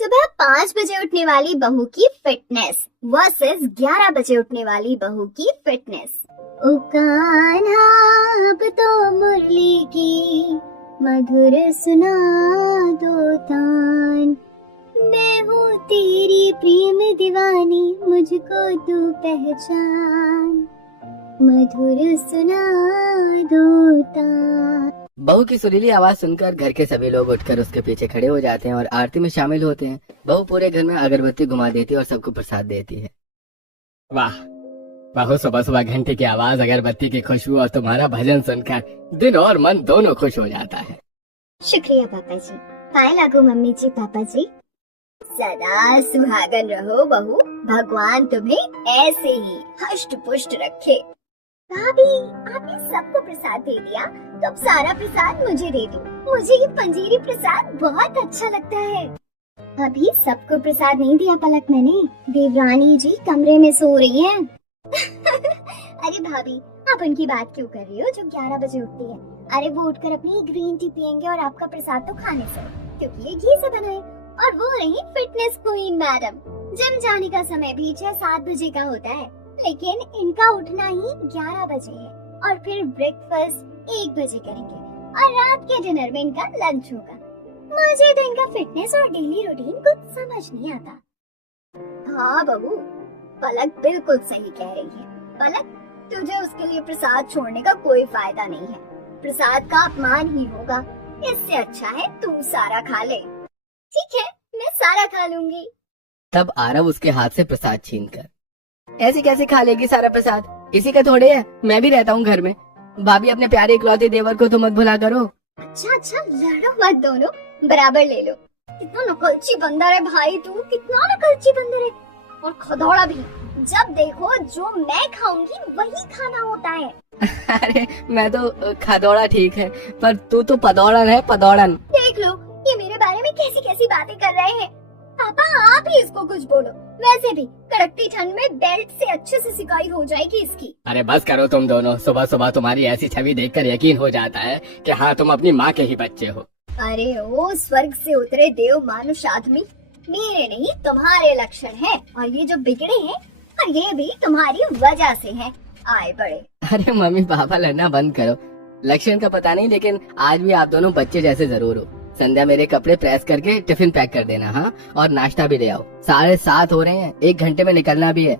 सुबह 5 बजे उठने वाली बहू की फिटनेस वर्सेस 11 बजे उठने वाली बहू की फिटनेस। ओ कान्हा अब तो मुरली की मधुर सुना दो तान, मैं हूँ तेरी प्रेम दीवानी मुझको तू पहचान, मधुर सुना दो तान। बहू की सुरीली आवाज सुनकर घर के सभी लोग उठकर उसके पीछे खड़े हो जाते हैं और आरती में शामिल होते हैं। बहू पूरे घर में अगरबत्ती घुमा देती है और सबको प्रसाद देती है। वाह, बहू सुबह सुबह घंटी की आवाज, अगरबत्ती की खुशबू और तुम्हारा भजन सुनकर दिल और मन दोनों खुश हो जाता है। शुक्रिया पापा जी। पाए लागू मम्मी जी। पापा जी सदा सुहागन रहो बहू, भगवान तुम्हें ऐसे ही हष्ट पुष्ट रखे। भाभी आपने सबको प्रसाद दे दिया तो अब सारा प्रसाद मुझे दे दो। मुझे ये पंजीरी प्रसाद बहुत अच्छा लगता है। अभी सबको प्रसाद नहीं दिया पलक मैंने, देवरानी जी कमरे में सो रही हैं। अरे भाभी आप उनकी बात क्यों कर रही हो जो 11 बजे उठती है। अरे वो उठकर अपनी ग्रीन टी पियेंगे और आपका प्रसाद तो खाने से, क्योंकि ये घी से बना है। और वो रही फिटनेस क्वीन मैडम। जिम जाने का समय भी 6-7 बजे का होता है, लेकिन इनका उठना ही 11 बजे है और फिर ब्रेकफास्ट 1 बजे करेंगे और रात के डिनर में इनका लंच होगा। मुझे तो इनका फिटनेस और डेली रूटीन कुछ समझ नहीं आता। हाँ बहू, पलक बिल्कुल सही कह रही है। पलक तुझे उसके लिए प्रसाद छोड़ने का कोई फायदा नहीं है, प्रसाद का अपमान ही होगा। इससे अच्छा है तू सारा खा ले। ठीक है, मैं सारा खा लूंगी। तब आरव उसके हाथ से प्रसाद छीनकर, ऐसे कैसे खा लेगी सारा प्रसाद, इसी का थोड़े है, मैं भी रहता हूँ घर में। भाभी अपने प्यारे इकलौते देवर को तो मत भुला करो। अच्छा लड़ो मत, दोनों बराबर ले लो। कितना नकलची बंदर है भाई तू, कितना नकलची बंदर है। और खदौड़ा भी, जब देखो जो मैं खाऊंगी वही खाना होता है। अरे मैं तो खदौड़ा ठीक है, पर तू तो पदौड़न है, पदौड़न। देख लो ये मेरे बारे में कैसी कैसी बातें कर रहे हैं। पापा आप ही इसको कुछ बोलो, वैसे भी कड़कती ठंड में बेल्ट से अच्छे से सिकाई हो जाएगी इसकी। अरे बस करो तुम दोनों, सुबह सुबह तुम्हारी ऐसी छवि देखकर यकीन हो जाता है कि हाँ तुम अपनी माँ के ही बच्चे हो। अरे ओ स्वर्ग से उतरे देव मानुष आदमी, मेरे नहीं तुम्हारे लक्षण हैं और ये जो बिगड़े हैं और ये भी तुम्हारी वजह से हैं। आए बड़े। अरे मम्मी पापा लड़ना बंद करो, लक्षण का पता नहीं, लेकिन आज भी आप दोनों बच्चे जैसे जरूर हो। संध्या मेरे कपड़े प्रेस करके टिफिन पैक कर देना, हाँ, और नाश्ता भी ले आओ। 7:30 हो रहे हैं, 1 घंटे में निकलना भी है।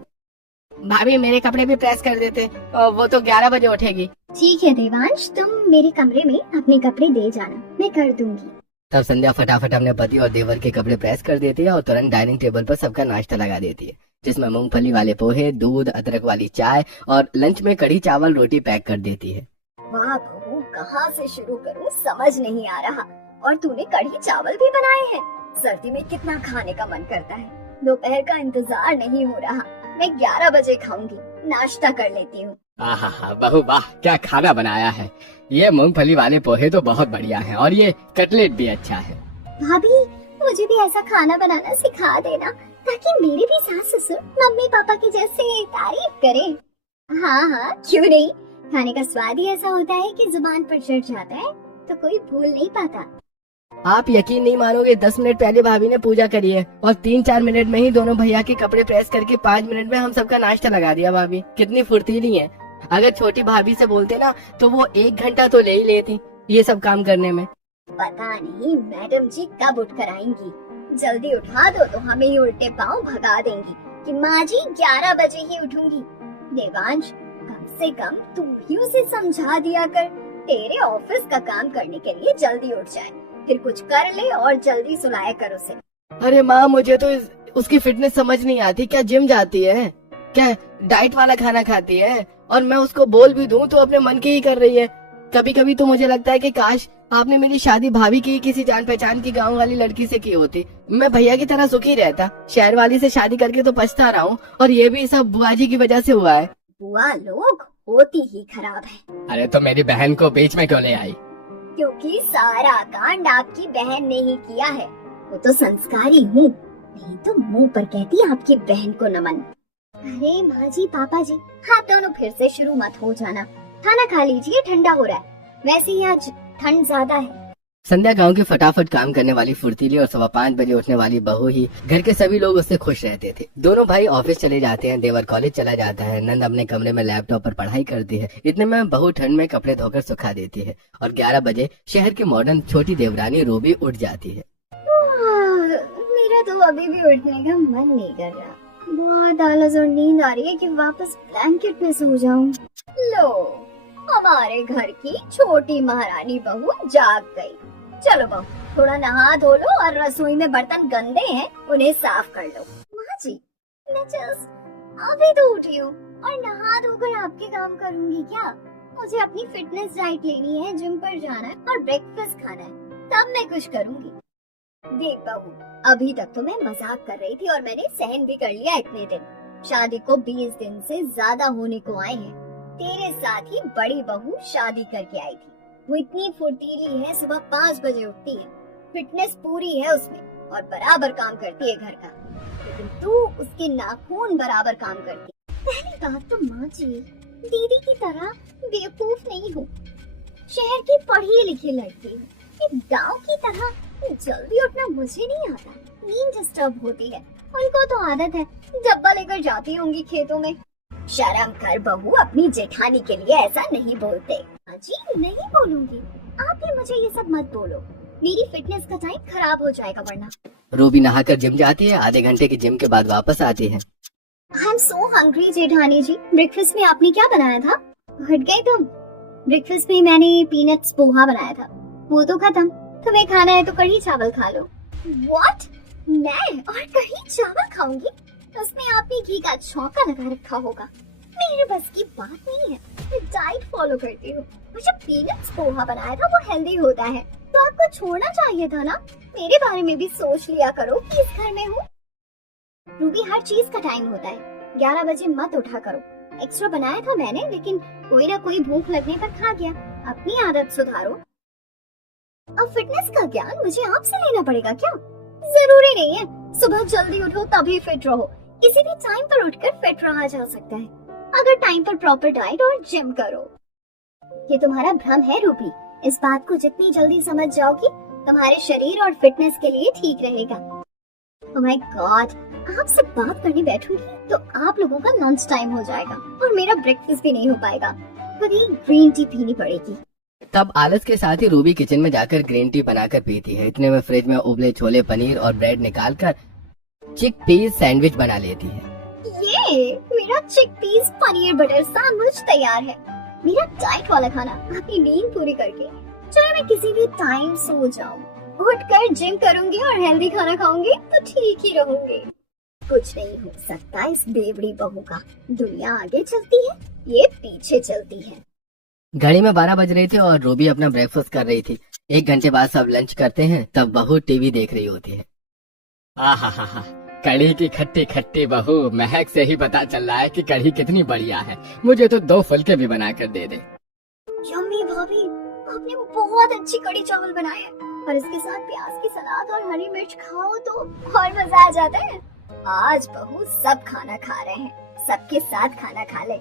भाभी मेरे कपड़े भी प्रेस कर देते, वो तो 11 बजे उठेगी। ठीक है देवांश, तुम मेरे कमरे में अपने कपड़े दे जाना, मैं कर दूंगी। तब संध्या फटाफट अपने पति और देवर के कपड़े प्रेस कर देती है और तुरंत डाइनिंग टेबल पर सबका नाश्ता लगा देती है, जिसमें मूंगफली वाले पोहे, दूध, अदरक वाली चाय और लंच में कढ़ी चावल रोटी पैक कर देती है। वाह बहू, कहाँ से शुरू करूँ समझ नहीं आ रहा। और तूने कढ़ी चावल भी बनाए हैं। सर्दी में कितना खाने का मन करता है। दोपहर का इंतजार नहीं हो रहा, मैं 11 बजे खाऊंगी, नाश्ता कर लेती हूँ। आहा बहू वाह, क्या खाना बनाया है। ये मूंगफली वाले पोहे तो बहुत बढ़िया हैं और ये कटलेट भी अच्छा है। भाभी मुझे भी ऐसा खाना बनाना सिखा देना, ताकि मेरे भी सास ससुर मम्मी पापा की जैसे तारीफ करें। हाँ क्यों नहीं, खाने का स्वाद ही ऐसा होता है कि जुबान पर चढ़ जाता है तो कोई भूल नहीं पाता। आप यकीन नहीं मानोगे, 10 मिनट पहले भाभी ने पूजा करी है और 3-4 मिनट में ही दोनों भैया के कपड़े प्रेस करके 5 मिनट में हम सबका नाश्ता लगा दिया। भाभी कितनी फुर्तीली है। अगर छोटी भाभी से बोलते ना तो वो 1 घंटा तो ले ही लेती ये सब काम करने में। पता नहीं मैडम जी कब उठ कर आएंगी। जल्दी उठा दो तो हमें ही उल्टे पाँव भगा देंगी कि माँ जी 11 बजे ही उठूंगी। देवांश कम से कम तू ही उसे समझा दिया कर, तेरे ऑफिस का काम करने के लिए जल्दी उठ जाए, फिर कुछ कर ले और जल्दी सुलाया कर उसे। अरे माँ मुझे तो उसकी फिटनेस समझ नहीं आती। क्या जिम जाती है, क्या डाइट वाला खाना खाती है, और मैं उसको बोल भी दूं तो अपने मन की ही कर रही है। कभी कभी तो मुझे लगता है कि काश आपने मेरी शादी भाभी की किसी जान पहचान की गांव वाली लड़की से की होती, मैं भैया की तरह सुखी रहता। शहर वाली से शादी करके तो पछता रहा हूँ, और ये भी सब बुआ जी की वजह से हुआ है। बुआ लोग होती ही खराब है। अरे तो मेरी बहन को बीच में क्यों ले आई? क्योंकि सारा कांड आपकी बहन ने ही किया है। वो तो संस्कारी हूँ, नहीं तो मुंह पर कहती आपकी बहन को नमन। अरे माँ जी पापा जी, हाँ दोनों फिर से शुरू मत हो जाना। खाना खा लीजिए, ठंडा हो रहा है। वैसे ही आज ठंड ज्यादा है। संध्या गांव की फटाफट काम करने वाली फुर्तीली और 5:15 बजे उठने वाली बहू ही घर के सभी लोग उससे खुश रहते थे। दोनों भाई ऑफिस चले जाते हैं, देवर कॉलेज चला जाता है, नंद अपने कमरे में लैपटॉप पर पढ़ाई करती है। इतने में बहू ठंड में कपड़े धोकर सुखा देती है और 11 बजे शहर की मॉडर्न छोटी देवरानी रूबी उठ जाती है। मेरा तो अभी भी उठने का मन नहीं कर रहा। बहुत आलस और नींद आ रही है कि वापस ब्लैंकेट में सो जाऊं। लो, हमारे घर की छोटी महारानी बहू जाग गई। चलो बहू, थोड़ा नहा धो लो और रसोई में बर्तन गंदे हैं उन्हें साफ कर लो। माँ जी, मैं जस्ट अभी तो उठी हूँ और नहा धोकर आपके काम करूँगी क्या? मुझे अपनी फिटनेस डाइट लेनी है, जिम पर जाना है और ब्रेकफास्ट खाना है, तब मैं कुछ करूँगी। देख बहू, अभी तक तो मैं मजाक कर रही थी और मैंने सहन भी कर लिया इतने दिन। शादी को 20 दिन से ज्यादा होने को आए हैं। तेरे साथ ही बड़ी बहू शादी करके आई थी। वो इतनी फुर्तीली है, सुबह 5 बजे उठती है, फिटनेस पूरी है उसमें और बराबर काम करती है घर का। लेकिन तू उसके नाखून बराबर काम करती है। पहली बात तो माँ जी, दीदी की तरह बेवकूफ नहीं हूँ। शहर की पढ़ी लिखी लड़की हूँ। एक गाँव की तरह जल्दी उठना मुझे नहीं आता। नींद डिस्टर्ब होती है। उनको तो आदत है, डब्बा लेकर जाती होंगी खेतों में। शर्म कर बहू, अपनी जेठानी के लिए ऐसा नहीं बोलते। जी नहीं बोलूंगी, आप भी मुझे ये सब मत बोलो। मेरी फिटनेस का टाइम खराब हो जाएगा वरना। रूबी नहाकर जिम जाती है। आधे घंटे की जिम के बाद वापस आती है। आई एम सो हंग्री जेठानी जी। ब्रेकफास्ट में आपने क्या बनाया था? हट गए तुम। ब्रेकफास्ट में मैंने पीनट्स पोहा बनाया था, वो तो खत्म। तुम्हें खाना है तो कढ़ी चावल खा लो। What? मैं और कढ़ी चावल खाऊंगी? उसमें आपने घी का छौंका लगा रखा होगा। मेरे बस की बात नहीं है। मैं डाइट फॉलो करती हूँ। मुझे पीनट्स पोहा बनाया था, वो हेल्दी होता है, तो आपको छोड़ना चाहिए था ना। मेरे बारे में भी सोच लिया करो कि इस घर में हूँ। रूबी, हर चीज का टाइम होता है। 11 बजे मत उठा करो। एक्स्ट्रा बनाया था मैंने, लेकिन कोई ना कोई भूख लगने पर खा गया। अपनी आदत सुधारो। अब फिटनेस का ज्ञान मुझे आपसे लेना पड़ेगा क्या? जरूरी नहीं है सुबह जल्दी उठो तभी फिट रहो। किसी भी टाइम पर उठकर फिट रहा जा सकता है, अगर टाइम पर प्रॉपर डाइट और जिम करो। ये तुम्हारा भ्रम है रूबी। इस बात को जितनी जल्दी समझ जाओगी, तुम्हारे शरीर और फिटनेस के लिए ठीक रहेगा। ओह माय गॉड, आपसे बात करने बैठूंगी तो आप लोगों का लंच टाइम हो जाएगा और मेरा ब्रेकफास्ट भी नहीं हो पाएगा। कभी ग्रीन टी पीनी पड़ेगी। तब आलस के साथ ही रूबी किचन में जाकर ग्रीन टी बनाकर पीती है। इतने में फ्रिज में उबले छोले, पनीर और ब्रेड निकालकर चिक पीस सैंडविच बना लेती है। ये मेरा चिक पीस पनीर बटर सैंडविच तैयार है। मेरा डाइट वाला खाना अपनी नींद पूरी करके, चाहे मैं किसी भी टाइम सो जाऊं, उठकर जिम करूंगी और हेल्दी खाना खाऊंगी तो ठीक ही रहूंगी। कुछ नहीं हो सकता इस बेवड़ी बहू का। दुनिया आगे चलती है, ये पीछे चलती है। घड़ी में 12 बज रहे थे और रूबी अपना ब्रेकफास्ट कर रही थी। 1 घंटे बाद सब लंच करते हैं, तब बहू टीवी देख रही होती है। आहा, कढ़ी की खट्टी खट्टी बहू, महक से ही पता चल रहा है कि कढ़ी कितनी बढ़िया है। मुझे तो 2 फुलके भी बना कर दे दे। यम्मी भाभी, आपने बहुत अच्छी कढ़ी चावल बनाए हैं और इसके साथ प्याज की सलाद और हरी मिर्च खाओ तो और मजा आ जाता है। आज बहू सब खाना खा रहे हैं, सबके साथ खाना खा ले।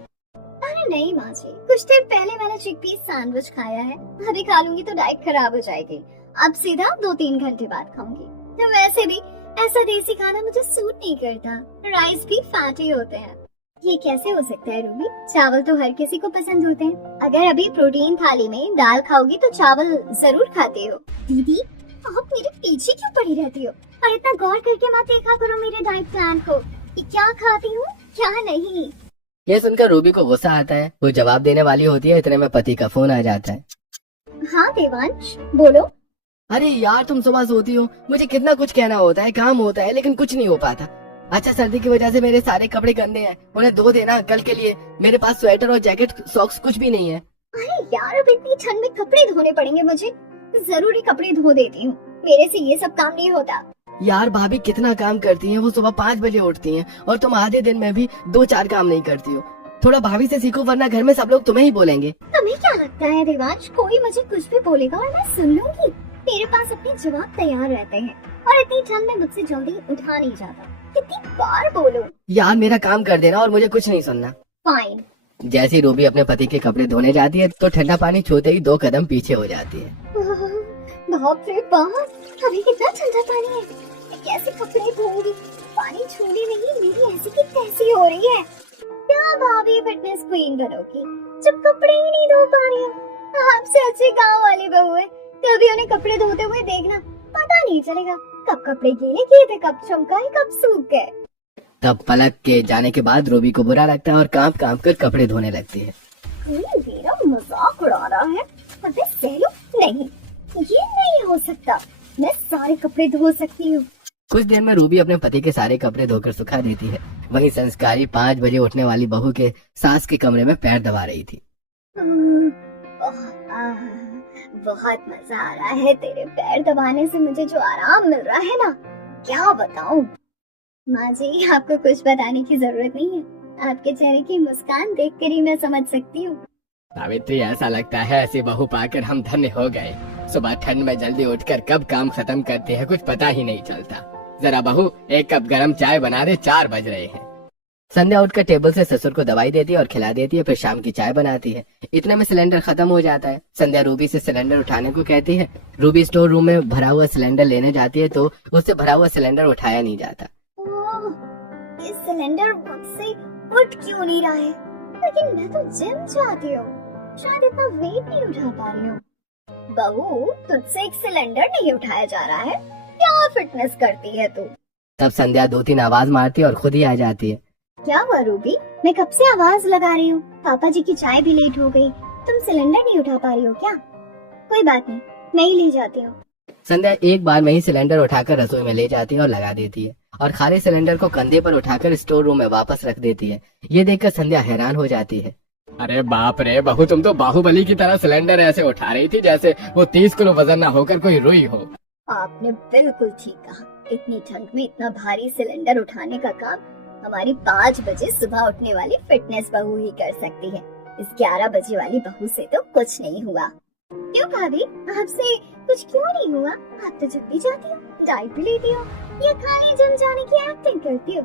अरे नहीं माँ जी, कुछ देर पहले मैंने चिकपीस सैंडविच खाया है। अभी खा लूंगी तो डाइट खराब हो जाएगी। अब सीधा 2-3 घंटे बाद खाऊंगी। तो वैसे भी ऐसा देसी खाना मुझे सूट नहीं करता। राइस भी फैटी होते हैं। ये कैसे हो सकता है रूबी? चावल तो हर किसी को पसंद होते हैं। अगर अभी प्रोटीन थाली में दाल खाओगी तो चावल जरूर खाते हो। दीदी, आप मेरे पीछे क्यों पड़ी रहती हो? और इतना गौर करके मत देखा करो मेरे डाइट प्लान को कि क्या खाती हूँ क्या नहीं। ये सुनकर रूबी को गुस्सा आता है। वो जवाब देने वाली होती है, इतने में पति का फोन आ जाता है। हाँ देवांश, बोलो। अरे यार, तुम सुबह सोती हो, मुझे कितना कुछ कहना होता है, काम होता है, लेकिन कुछ नहीं हो पाता। अच्छा, सर्दी की वजह से मेरे सारे कपड़े गंदे हैं, उन्हें धो देना कल के लिए। मेरे पास स्वेटर और जैकेट, सॉक्स कुछ भी नहीं है। अरे यार, अब इतनी ठंड में कपड़े धोने पड़ेंगे मुझे। जरूरी कपड़े धो देती हूँ, मेरे से ये सब काम नहीं होता। यार भाभी कितना काम करती हैं, वो सुबह 5 बजे उठती हैं और तुम आधे दिन में भी 2-4 काम नहीं करती हो। थोड़ा भाभी से सीखो, वरना घर में सब लोग तुम्हें ही बोलेंगे। तुम्हें क्या लगता है देवांश, कोई मुझे कुछ भी बोलेगा और मैं सुन लूंगी? मेरे पास अपने जवाब तैयार रहते हैं और इतनी ठंड में मुझसे जल्दी उठा नहीं जाता। कितनी बार बोलूं? यार मेरा काम कर देना और मुझे कुछ नहीं सुनना। फाइन। जैसी रूबी अपने पति के कपड़े धोने जाती है तो ठंडा पानी छूते ही 2 कदम पीछे हो जाती है। बाप रे बाप, अभी कितना ठंडा पानी है। मैं कैसे कपड़े धोऊंगी? पानी छूने नहीं मेरी ऐसी की तैसी हो रही है। क्या भाभी फिटनेस क्वीन बनोगी जब कपड़े ही नहीं धो पा रही हो? आपसे अच्छी गांव वाली बहू है, कभी उन्हें कपड़े धोते हुए देखना, पता नहीं चलेगा कब कपड़े गीले किए थे, कब चमकाए, कब सूख गए। तब पलक के जाने के बाद रूबी को बुरा लगता है और कांप कांप कर कपड़े धोने लगती है। मेरा मजाक उड़ा रहा है? अबे सेलो, नहीं, ये नहीं हो सकता। मैं सारे कपड़े धो सकती हूँ। कुछ देर में रूबी अपने पति के सारे कपड़े धोकर सुखा देती है। वहीं संस्कारी 5 बजे उठने वाली बहू के सास के कमरे में पैर दबा रही थी। बहुत मजा आ रहा है तेरे पैर दबाने से, मुझे जो आराम मिल रहा है ना, क्या बताऊं। माँ जी, आपको कुछ बताने की जरूरत नहीं है, आपके चेहरे की मुस्कान देखकर ही मैं समझ सकती हूँ। सावित्री, ऐसा लगता है ऐसी बहू पाकर हम धन्य हो गए। सुबह ठंड में जल्दी उठकर कब काम खत्म करते हैं कुछ पता ही नहीं चलता। जरा बहू, 1 कप गरम चाय बना दे, 4 बज रहे हैं। संध्या उठकर टेबल से ससुर को दवाई देती है और खिला देती है, फिर शाम की चाय बनाती है। इतने में सिलेंडर खत्म हो जाता है। संध्या रूबी से सिलेंडर उठाने को कहती है। रूबी स्टोर रूम में भरा हुआ सिलेंडर लेने जाती है तो उससे भरा हुआ सिलेंडर उठाया नहीं जाता। ये सिलेंडर मुझसे उठ क्यों नहीं रहा है? लेकिन मैं तो जिम जाती हूँ, शायद इतना वेट नहीं उठा पा रही हूँ। बहू, तुझसे एक सिलेंडर नहीं उठाया जा रहा है, क्या फिटनेस करती है तू? तब संध्या 2-3 आवाज मारती है और खुद ही आ जाती है। क्या हुआ रूबी? मैं कब से आवाज लगा रही हूँ, पापा जी की चाय भी लेट हो गई, तुम सिलेंडर नहीं उठा पा रही हो क्या? कोई बात नहीं, मैं ही ले जाती हूँ। संध्या एक बार में ही सिलेंडर उठाकर रसोई में ले जाती है और लगा देती है और खाली सिलेंडर को कंधे पर उठाकर स्टोर रूम में वापस रख देती है। ये देखकर संध्या हैरान हो जाती है। अरे बाप रे बहू, तुम तो बाहुबली की तरह सिलेंडर ऐसे उठा रही थी जैसे वो 30 किलो वजन न होकर कोई रुई हो। आपने बिल्कुल ठीक कहा, इतनी ठंड में इतना भारी सिलेंडर उठाने का काम हमारी 5 बजे सुबह उठने वाली फिटनेस बहू ही कर सकती है। इस 11 बजे वाली बहू से तो कुछ नहीं हुआ। क्यों भाभी, आपसे कुछ क्यों नहीं हुआ? आप तो जब भी जाती हो, डाइट भी लेती हो, या खाली जिम जाने की एक्टिंग करती हो?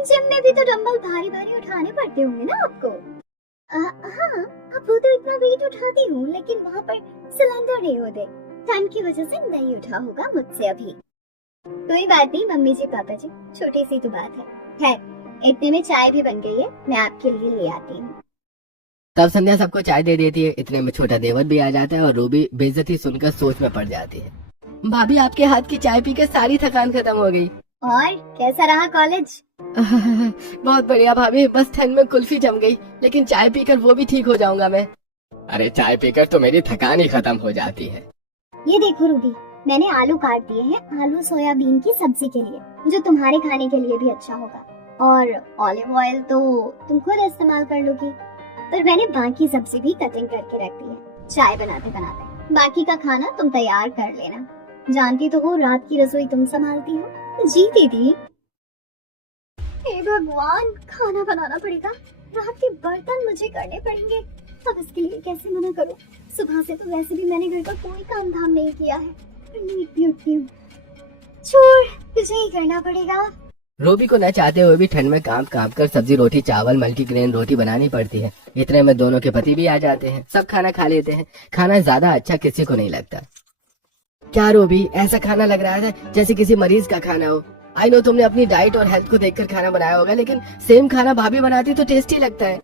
जिम में भी तो डंबल भारी भारी उठाने पड़ते होंगे ना आपको? हाँ, अब वो तो इतना वेट उठाती हूँ, लेकिन वहाँ पर सिलेंडर नहीं होते, ठंड की वजह से नहीं उठा होगा मुझसे अभी। कोई बात नहीं मम्मी जी, पापा जी, छोटी सी तो बात है। खैर, इतने में चाय भी बन गई है, मैं आपके लिए ले आती हूँ। तब संध्या सबको चाय दे देती है। इतने में छोटा देवर भी आ जाता है और रूबी बेइज्जती सुनकर सोच में पड़ जाती है। भाभी, आपके हाथ की चाय पीकर सारी थकान खत्म हो गई। और कैसा रहा कॉलेज? बहुत बढ़िया भाभी, बस ठंड में कुल्फी जम गई, लेकिन चाय पीकर वो भी ठीक हो जाऊंगा मैं। अरे चाय पीकर तो मेरी थकान ही खत्म हो जाती है। ये देखो रूबी, मैंने आलू काट दिए हैं आलू सोयाबीन की सब्जी के लिए, जो तुम्हारे खाने के लिए भी अच्छा होगा। और ऑलिव ऑयल तो तुम खुद इस्तेमाल कर लोगी, पर मैंने बाकी सब्जी भी कटिंग करके रख दी है चाय बनाते बनाते। बाकी का खाना तुम तैयार कर लेना, जानती तो हो रात की रसोई तुम संभालती हो। जी दीदी। हे भगवान, खाना बनाना पड़ेगा, रात के बर्तन मुझे करने पड़ेंगे। अब इसके लिए कैसे मना करूं? सुबह से तो वैसे भी मैंने घर का कोई काम धाम नहीं किया है, लेट भी उठती हूँ। छोड़, तुझे ही करना पड़ेगा। रूबी को न चाहते हुए भी ठंड में काम काम कर सब्जी रोटी चावल मल्टीग्रेन रोटी बनानी पड़ती है। इतने में दोनों के पति भी आ जाते हैं। सब खाना खा लेते हैं। खाना ज्यादा अच्छा किसी को नहीं लगता। क्या रूबी, ऐसा खाना लग रहा है जैसे किसी मरीज का खाना हो। आई नो तुमने अपनी डाइट और हेल्थ को देखकर खाना बनाया होगा, लेकिन सेम खाना भाभी बनाती तो टेस्टी लगता है।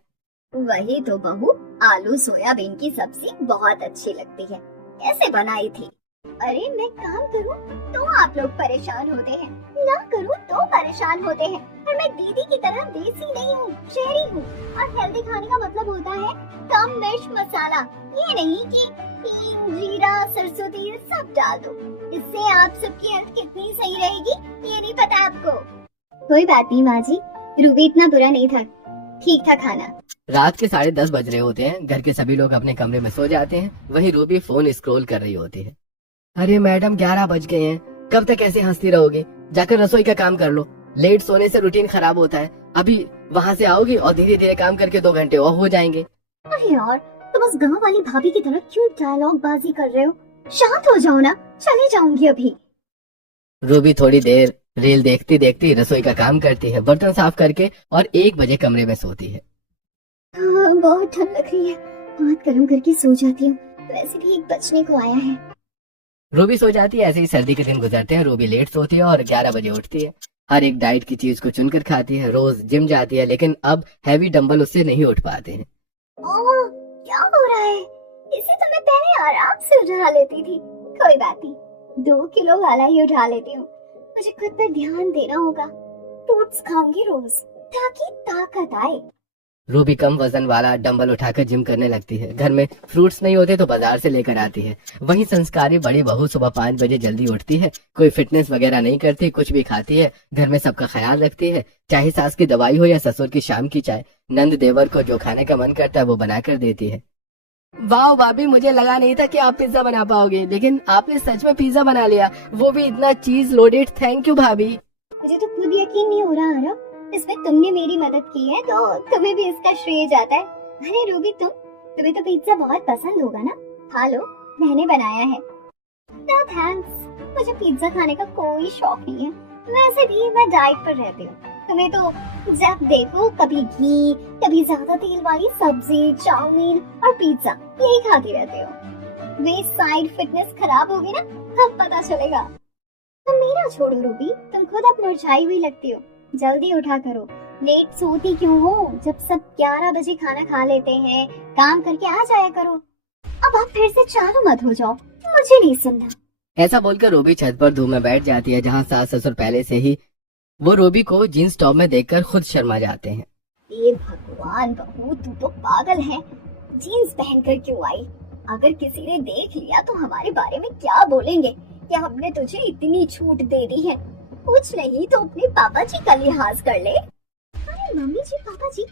वही तो बहू, आलू सोयाबीन की सब्जी बहुत अच्छी लगती है, कैसे बनाई थी? अरे मैं काम करूं तो आप लोग परेशान होते हैं, ना करूं तो परेशान होते हैं। और मैं दीदी की तरह देसी नहीं हूँ, शहरी हूँ। और हेल्दी खाने का मतलब होता है कम मिर्च मसाला, ये नहीं कि हींग जीरा सरसों तेल सब डाल दो। इससे आप सबकी हेल्थ कितनी सही रहेगी ये नहीं पता आपको। कोई बात नहीं माँ जी, रूबी इतना बुरा नहीं था, ठीक था खाना। रात के 10:30 बज रहे होते हैं। घर के सभी लोग अपने कमरे में सो जाते हैं। वहीं रूबी फोन स्क्रॉल कर रही होती है। अरे मैडम, 11 बज गए हैं, कब तक ऐसे हंसती रहोगे? जाकर रसोई का काम कर लो। लेट सोने से रूटीन खराब होता है। अभी वहाँ से आओगी और धीरे धीरे काम करके 2 घंटे और हो जाएंगे। अरे यार, तुम उस गांव वाली भाभी की तरह क्यों डायलॉग बाजी कर रहे हो? शांत हो जाओ ना, चली जाऊंगी अभी। रूबी थोड़ी देर रील देखती देखती रसोई का काम करती है, बर्तन साफ करके, और 1 बजे कमरे में सोती है। बहुत ठंड लग रही है, हाथ गर्म करके सो जाती हूँ, वैसे भी 1 बजने को आया है। रूबी सो जाती है। ऐसे ही सर्दी के दिन गुजरते हैं। रूबी लेट सोती है और 11 बजे उठती है। हर एक डाइट की चीज को चुनकर खाती है। रोज जिम जाती है, लेकिन अब हैवी डंबल उससे नहीं उठ पाते हैं। ओह, क्या हो रहा है? इसे तो मैं पहले आराम से उठा लेती थी। कोई बात नहीं, 2 किलो वाला ही उठा लेती हूँ। मुझे खुद पर ध्यान देना होगा। फ्रूट्स खाऊंगी रोज ताकि ताकत आए। रूबी कम वजन वाला डंबल उठाकर जिम करने लगती है। घर में फ्रूट्स नहीं होते तो बाजार से लेकर आती है। वहीं संस्कारी बड़ी बहू सुबह 5 बजे जल्दी उठती है। कोई फिटनेस वगैरह नहीं करती, कुछ भी खाती है। घर में सबका ख्याल रखती है, चाहे सास की दवाई हो या ससुर की शाम की चाय। नंद देवर को जो खाने का मन करता है वो बनाकर देती है। वाह भाभी, मुझे लगा नहीं था कि आप पिज्जा बना पाओगे, लेकिन आपने सच में पिज्जा बना लिया, वो भी इतना चीज लोडेड। थैंक यू भाभी। मुझे तो खुद यकीन नहीं हो रहा है। इसमें तुमने मेरी मदद की है तो तुम्हें भी इसका श्रेय जाता है। अरे रूबी, तुम्हें तो पिज्जा बहुत पसंद होगा ना? खा लो, मैंने बनाया है। नो थैंक्स, मुझे पिज्जा खाने का कोई शौक नहीं है। वैसे भी मैं डाइट पर रहती हूँ। तुम्हें तो जब देखो कभी घी, कभी ज्यादा तेल वाली सब्जी, चाउमीन और पिज्जा यही खाती रहती हो। वे साइड फिटनेस खराब होगी ना, तब पता चलेगा। तुम मेरा छोड़ो रूबी, तुम खुद अब मुरझाई हुई लगती हो। जल्दी उठा करो। लेट सोती क्यों हो? जब सब 11 बजे खाना खा लेते हैं, काम करके आ जाया करो। अब आप फिर से चालू मत हो जाओ, मुझे नहीं सुनना। ऐसा बोलकर रूबी छत पर धूप में बैठ जाती है, जहाँ सास ससुर पहले से ही वो रूबी को जींस टॉप में देखकर खुद शर्मा जाते हैं। ये भगवान बहू, तू तो पागल है। जीन्स पहनकर क्यों आई? अगर किसी ने देख लिया तो हमारे बारे में क्या बोलेंगे? क्या हमने तुझे इतनी छूट दे दी है? कुछ नहीं तो अपने पापा जी का लिहाज कर ले। अरे मम्मी जी, पापा जी,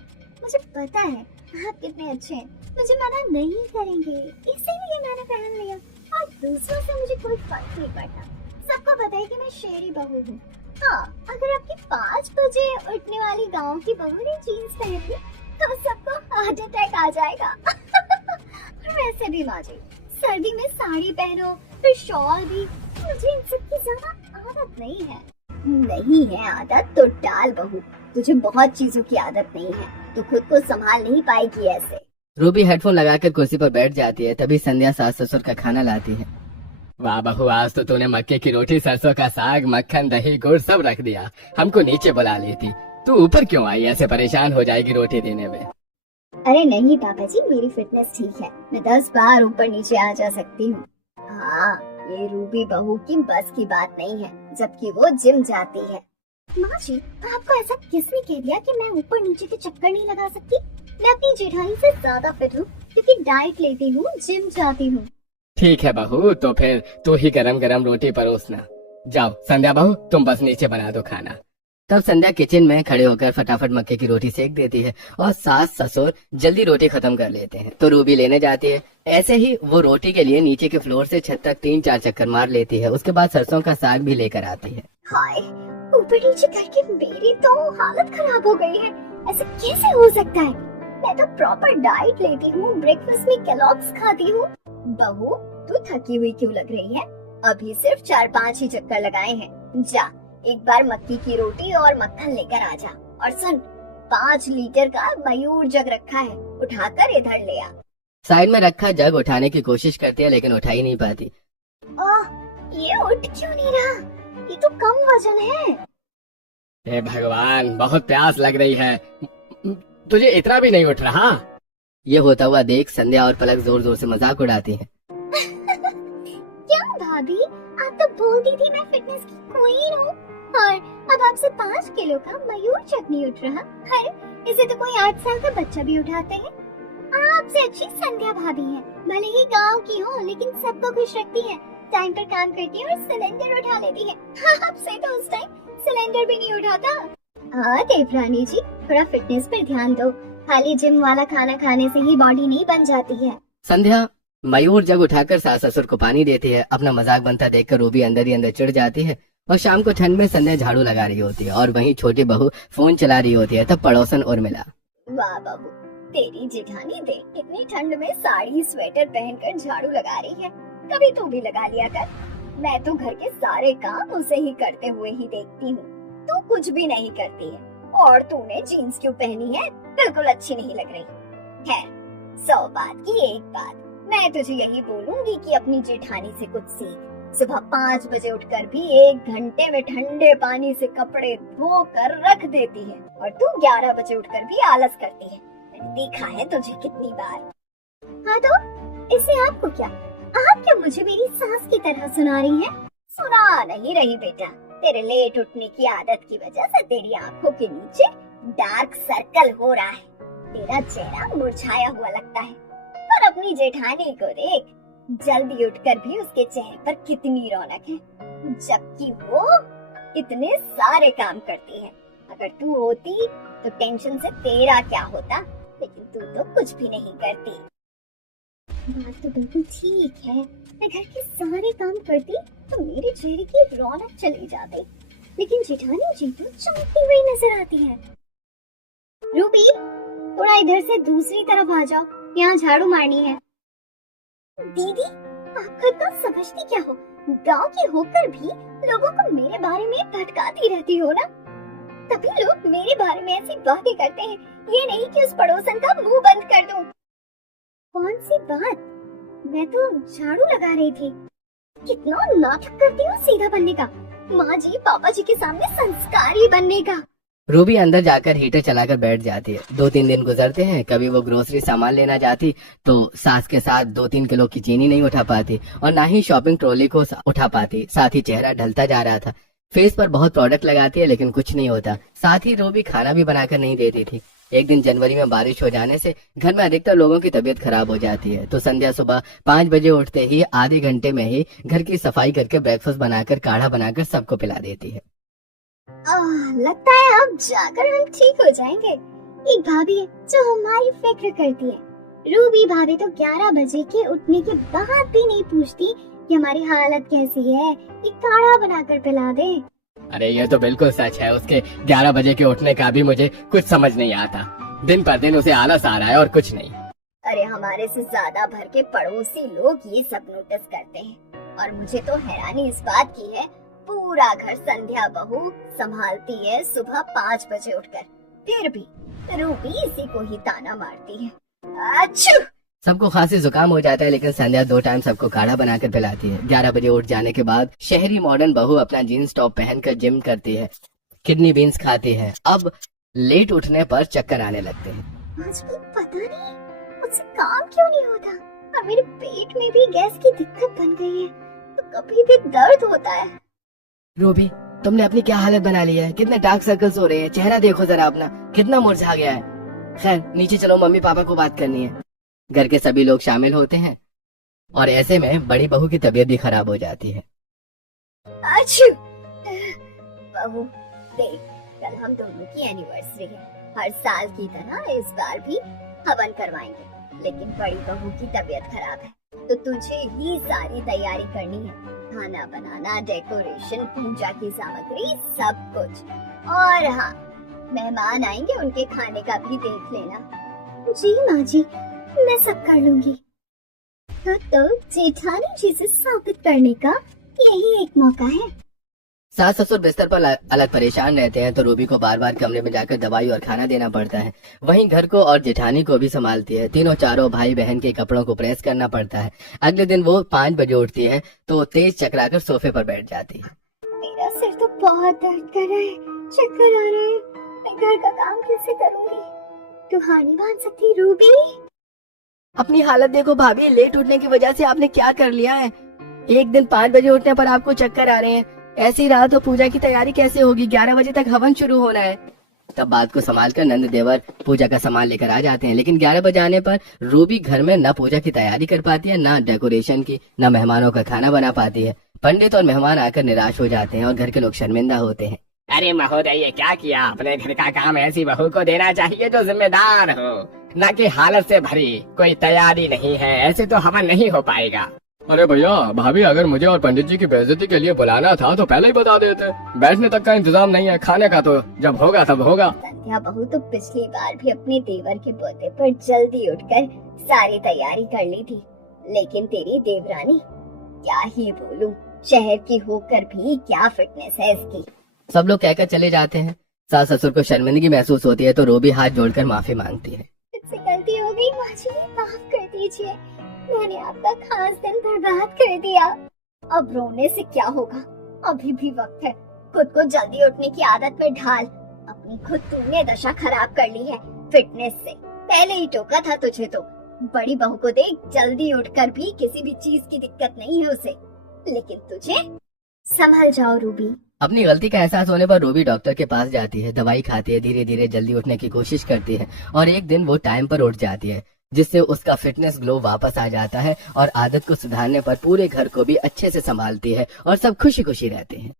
मुझे पता है आप कितने अच्छे हैं। मुझे मना नहीं करेंगे, इसीलिए मैंने पहन लिया। और दूसरों से मुझे कोई फर्क नहीं पड़ता। सबको पता है कि मैं शेरी बहू हूँ। हाँ, अगर आपकी 5 बजे उठने वाली गांव की बहू ने जीन्स पहन ली तो सबको हार्ट अटैक आ जाएगा। और वैसे भी माँ जी, सर्दी में साड़ी पहनो फिर शॉल भी, मुझे इन सब की ज्यादा आदत नहीं है। नहीं है आदत तो डाल बहू, तुझे बहुत चीजों की आदत नहीं है तो खुद को संभाल नहीं पाएगी ऐसे। रूबी हेडफोन लगाकर कुर्सी पर बैठ जाती है। तभी संध्या सास ससुर का खाना लाती है। वाह बहू, आज तो तूने मक्के की रोटी, सरसों का साग, मक्खन, दही, गुड़ सब रख दिया। हमको नीचे बुला लेती। तू ऊपर क्यों आई? ऐसे परेशान हो जाएगी रोटी देने में। अरे नहीं पापा जी, मेरी फिटनेस ठीक है, मैं 10 बार ऊपर नीचे आ जा सकती हूँ। हाँ, ये रूबी बहू की बस की बात नहीं है, जबकि वो जिम जाती है। माँ जी, आपको ऐसा किसने कह दिया कि मैं ऊपर नीचे के चक्कर नहीं लगा सकती? मैं अपनी जेठानी से ज्यादा फिट हूँ क्योंकि डाइट लेती हूँ, जिम जाती हूँ। ठीक है बहू, तो फिर तू ही गरम गरम रोटी परोसना। जाओ संध्या बहू, तुम बस नीचे बना दो खाना। तब संध्या किचन में खड़े होकर फटाफट मक्के की रोटी सेक देती है और सास ससुर जल्दी रोटी खत्म कर लेते हैं। तो रूबी लेने जाती है। ऐसे ही वो रोटी के लिए नीचे के फ्लोर से छत तक 3-4 चक्कर मार लेती है। उसके बाद सरसों का साग भी लेकर आती है। हाय, ऊपर नीचे करके मेरी तो हालत खराब हो गई है। ऐसे कैसे हो सकता है? मैं तो प्रॉपर डाइट लेती हूँ, ब्रेकफास्ट में केलॉग्स खाती हूँ। बहू, तू थकी हुई क्यों लग रही है? अभी सिर्फ 4-5 ही चक्कर लगाए हैं। जा, एक बार मक्की की रोटी और मक्खन लेकर आ जा। और सुन, 5 लीटर का मयूर जग रखा है, उठाकर इधर ले आ। साइड में रखा जग उठाने की कोशिश करती है, लेकिन उठा ही नहीं पाती। ओह, ये उठ क्यों नहीं रहा? ये तो कम वजन है। हे भगवान, बहुत प्यास लग रही है, तुझे इतना भी नहीं उठ रहा? ये होता हुआ देख संध्या और पलक जोर जोर से मजाक उड़ाती हैं। क्या भाभी, आप तो बोलती थी मैं फिटनेस की क्वीन हूँ, और अब आपसे 5 किलो का मयूर जग नहीं उठ रहा। अरे, इसे तो कोई 8 साल का बच्चा भी उठाते हैं। आपसे अच्छी संध्या भाभी है, भले ही गांव की हो लेकिन सबको खुश रखती है, टाइम पर काम करती है और सिलेंडर उठा लेती है। आपसे तो उस टाइम सिलेंडर भी नहीं उठाता। हाँ देवरानी जी, थोड़ा फिटनेस पर ध्यान दो, खाली जिम वाला खाना खाने से ही बॉडी नहीं बन जाती है। संध्या मयूर जग उठाकर सास ससुर को पानी देती है। अपना मजाक बनता देखकर रूबी अंदर ही अंदर चिढ़ जाती है। और शाम को ठंड में संध्या झाड़ू लगा रही होती है और वहीं छोटी बहू फोन चला रही होती है। तब पड़ोसन उर्मिला। वाह बाबू, तेरी जेठानी देख कितनी ठंड में साड़ी स्वेटर पहनकर झाड़ू लगा रही है, कभी तू भी लगा लिया कर। मैं तो घर के सारे काम उसे ही करते हुए ही देखती हूँ, तू कुछ भी नहीं करती है। और तूने जीन्स क्यों पहनी है? बिल्कुल अच्छी नहीं लग रही है। 100 बात की एक बात, मैं तुझे यही बोलूंगी कि अपनी जेठानी से कुछ सीख। सुबह 5 बजे उठकर भी 1 घंटे में ठंडे पानी से कपड़े धो कर रख देती है, और तू 11 बजे उठकर भी आलस करती है। मैंने देखा है तुझे कितनी बार। हाँ तो इससे आपको क्या? आप क्या मुझे मेरी सास की तरह सुना रही हैं? सुना नहीं रही बेटा, तेरे लेट उठने की आदत की वजह से तेरी आंखों के नीचे डार्क सर्कल हो रहा है, तेरा चेहरा मुरझाया हुआ लगता है। पर अपनी जेठानी को देख, जल्दी उठकर भी उसके चेहरे पर कितनी रौनक है, जबकि वो इतने सारे काम करती है। अगर तू होती तो टेंशन से तेरा क्या होता, लेकिन तू तो कुछ भी नहीं करती। बात तो बिल्कुल ठीक है, मैं घर के सारे काम करती तो मेरे चेहरे की रौनक चली जाती, लेकिन जेठानी जी तो चमकती हुई नजर आती है। रूबी, थोड़ा इधर से दूसरी तरफ आ जाओ, यहाँ झाड़ू मारनी है। दीदी, आप खुद को समझती क्या हो? गांव की होकर भी लोगों को मेरे बारे में भटकाती रहती हो ना, तभी लोग मेरे बारे में ऐसी बातें करते हैं। ये नहीं कि उस पड़ोसन का मुंह बंद कर दूं। कौन सी बात? मैं तो झाड़ू लगा रही थी। कितना नाटक करती हूँ सीधा बनने का, माँ जी पापा जी के सामने संस्कारी बनने का। रूबी अंदर जाकर हीटर चलाकर बैठ जाती है। 2-3 दिन गुजरते हैं। कभी वो ग्रोसरी सामान लेना जाती तो सास के साथ 2-3 किलो की चीनी नहीं उठा पाती और ना ही शॉपिंग ट्रॉली को उठा पाती। साथ ही चेहरा ढलता जा रहा था। फेस पर बहुत प्रोडक्ट लगाती है लेकिन कुछ नहीं होता। साथ ही रूबी खाना भी बनाकर नहीं देती थी। एक दिन जनवरी में बारिश हो जाने से घर में अधिकतर लोगों की तबीयत खराब हो जाती है, तो संध्या सुबह 5 बजे उठते ही आधे घंटे में ही घर की सफाई करके ब्रेकफास्ट बनाकर काढ़ा बनाकर सबको पिला देती है। लगता है अब जाकर हम ठीक हो जाएंगे। एक भाभी है जो हमारी फिक्र करती है। रूबी भाभी तो 11 बजे के उठने के बाद भी नहीं पूछती कि हमारी हालत कैसी है, एक काढ़ा बनाकर पिला दे। अरे ये तो बिल्कुल सच है। उसके 11 बजे के उठने का भी मुझे कुछ समझ नहीं आता। दिन पर दिन उसे आलस आ रहा है और कुछ नहीं। अरे हमारे से ज्यादा भर के पड़ोसी लोग ये सब नोटिस करते हैं, और मुझे तो हैरानी इस बात की है, पूरा घर संध्या बहू संभालती है सुबह 5 बजे उठकर, फिर भी रूबी इसी को ही ताना मारती है। अच्छू! सबको खांसी जुकाम हो जाता है लेकिन संध्या 2 टाइम सबको काढ़ा बनाकर पिलाती है। 11 बजे उठ जाने के बाद शहरी मॉडर्न बहू अपना जीन्स टॉप पहनकर जिम करती है, किडनी बीन्स खाती है। अब लेट उठने पर चक्कर आने लगते हैं। आजकल पता नहीं मुझसे काम क्यों नहीं होता, और मेरे पेट में भी गैस की दिक्कत बन गई है, तो कभी भी दर्द होता है। रूबी, तुमने अपनी क्या हालत बना ली है? कितने डार्क सर्कल्स हो रहे हैं, चेहरा देखो जरा अपना, कितना मुरझा गया है। खैर नीचे चलो, मम्मी पापा को बात करनी है। घर के सभी लोग शामिल होते हैं और ऐसे में बड़ी बहू की तबीयत भी खराब हो जाती है। अच्छू! बहू देख, कल हम दोनों की एनिवर्सरी है। हर साल की तरह इस बार भी हवन करवाएंगे, लेकिन बड़ी बहू की तबीयत खराब है, तो तुझे ही सारी तैयारी करनी है। खाना बनाना, डेकोरेशन, पूजा की सामग्री, सब कुछ। और हाँ, मेहमान आएंगे, उनके खाने का भी देख लेना। जी माँ जी, मैं सब कर लूंगी। तो जेठानी जी से साबित करने का यही एक मौका है। सास ससुर बिस्तर पर अलग परेशान रहते हैं तो रूबी को बार बार कमरे में जाकर दवाई और खाना देना पड़ता है। वहीं घर को और जेठानी को भी संभालती है। तीनों चारों भाई बहन के कपड़ों को प्रेस करना पड़ता है। अगले दिन वो 5 बजे उठती है तो तेज चकराकर सोफे पर बैठ जाती है। मेरा सिर तो बहुत दर्द कर रहा है, चक्कर आ रहे हैं, मैं घर का काम कैसे करूँगी? तू हाँ नहीं मान सकती रूबी? अपनी हालत देखो भाभी, लेट उठने की वजह से आपने क्या कर लिया है। एक दिन 5 बजे उठने पर आपको चक्कर आ रहे हैं, ऐसी रहा तो पूजा की तैयारी कैसे होगी? 11 बजे तक हवन शुरू होना है। तब बात को संभालकर नंद देवर पूजा का सामान लेकर आ जाते हैं, लेकिन 11 बजे आने पर रूबी घर में न पूजा की तैयारी कर पाती है, न डेकोरेशन की, न मेहमानों का खाना बना पाती है। पंडित और मेहमान आकर निराश हो जाते हैं और घर के लोग शर्मिंदा होते हैं। अरे महोदय, ये क्या किया? अपने घर का काम ऐसी बहू को देना चाहिए जो जिम्मेदार हो, न कि हालत से भरी। कोई तैयारी नहीं है, ऐसे तो हवन नहीं हो पाएगा। अरे भैया, भाभी अगर मुझे और पंडित जी की बेइज्जती के लिए बुलाना था तो पहले ही बता देते। बैठने तक का इंतजाम नहीं है, खाने का तो जब होगा तब होगा। संध्या बहू तो पिछली बार भी अपने देवर के बर्थडे पर जल्दी उठकर सारी तैयारी कर ली थी, लेकिन तेरी देवरानी, क्या ही बोलूं, शहर की होकर भी क्या फिटनेस है इसकी। सब लोग कहकर चले जाते हैं। सास ससुर को शर्मिंदगी महसूस होती है तो रूबी हाथ जोड़कर माफी मांगती है। मुझसे गलती हो गई, माँ जी माफ कर दीजिए, मैंने आपका खास दिन बर्बाद कर दिया। अब रोने से क्या होगा, अभी भी वक्त है। खुद को जल्दी उठने की आदत में ढाल। अपनी खुद तूने दशा खराब कर ली है फिटनेस से। पहले ही टोका था तुझे तो। बड़ी बहू को देख, जल्दी उठकर भी किसी भी चीज की दिक्कत नहीं है उसे, लेकिन तुझे। संभल जाओ रूबी। अपनी गलती का एहसास होने पर रूबी डॉक्टर के पास जाती है, दवाई खाती है, धीरे धीरे जल्दी उठने की कोशिश करती है और एक दिन वो टाइम पर उठ जाती है, जिससे उसका फिटनेस ग्लो वापस आ जाता है और आदत को सुधारने पर पूरे घर को भी अच्छे से संभालती है और सब खुशी खुशी रहते हैं।